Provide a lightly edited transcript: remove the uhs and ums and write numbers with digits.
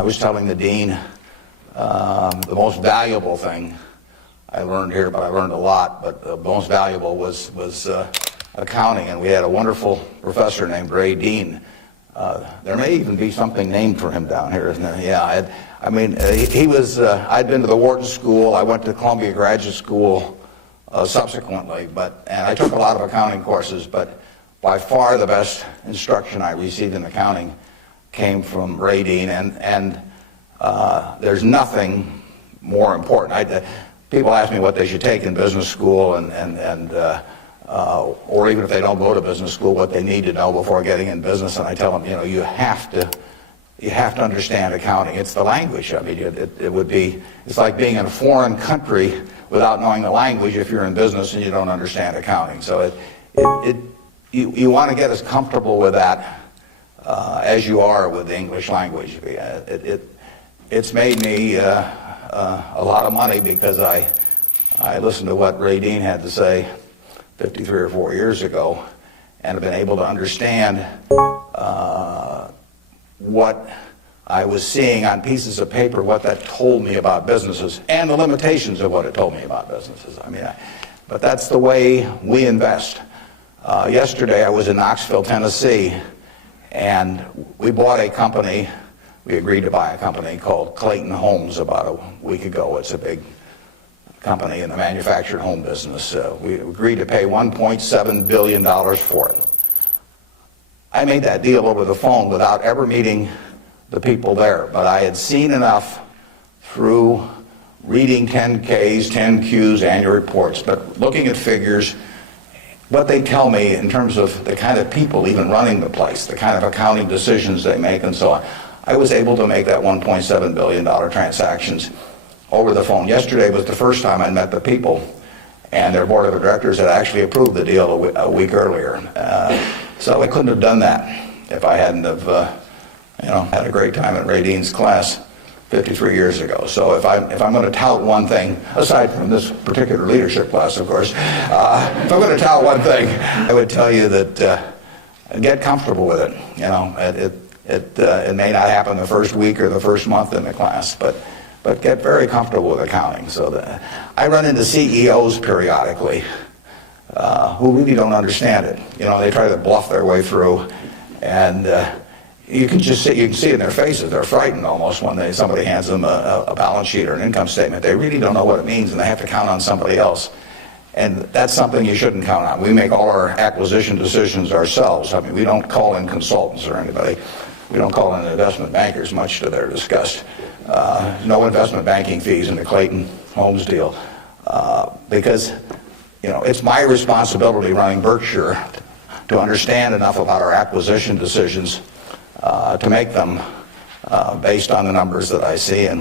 I was telling the dean the most valuable thing I learned here, but I learned a lot, but the most valuable was accounting, and we had a wonderful professor named Ray Dean. There may even be something named for him down here, isn't there? Yeah, he was, I'd been to the Wharton School, I went to Columbia Graduate School subsequently, and I took a lot of accounting courses, but by far the best instruction I received in accounting came from Ray Dean, and there's nothing more important. People ask me what they should take in business school, or even if they don't go to business school, what they need to know before getting in business, and I tell them, you have to understand accounting. It's the language. I mean, it's like being in a foreign country without knowing the language if you're in business and you don't understand accounting. So you want to get as comfortable with that as you are with the English language. It's made me a lot of money because I listened to what Ray Dean had to say 53 or 4 years ago, and have been able to understand what I was seeing on pieces of paper, what that told me about businesses, and the limitations of what it told me about businesses. But that's the way we invest. Yesterday I was in Knoxville, Tennessee, and we bought a company. We agreed to buy a company called Clayton Homes about a week ago. It's a big company in the manufactured home business. We agreed to pay $1.7 billion for it. I made that deal over the phone without ever meeting the people there, but I had seen enough through reading 10Ks, 10Qs, annual reports, but looking at figures, what they tell me in terms of the kind of people even running the place, the kind of accounting decisions they make and so on. I was able to make that $1.7 billion transactions over the phone. Yesterday was the first time I met the people, and their board of directors had actually approved the deal a week earlier. So I couldn't have done that if I hadn't have had a great time at Ray Dean's class 53 years ago. So if I'm going to tout one thing, aside from this particular leadership class, of course, if I'm going to tout one thing, I would tell you that get comfortable with it. It may not happen the first week or the first month in the class, but get very comfortable with accounting. So I run into CEOs periodically who really don't understand it. They try to bluff their way through, and you can see in their faces, they're frightened almost when somebody hands them a balance sheet or an income statement. They really don't know what it means, and they have to count on somebody else. And that's something you shouldn't count on. We make all our acquisition decisions ourselves. We don't call in consultants or anybody. We don't call in investment bankers, much to their disgust. No investment banking fees in the Clayton Homes deal, because it's my responsibility running Berkshire to understand enough about our acquisition decisions to make them based on the numbers that I see. And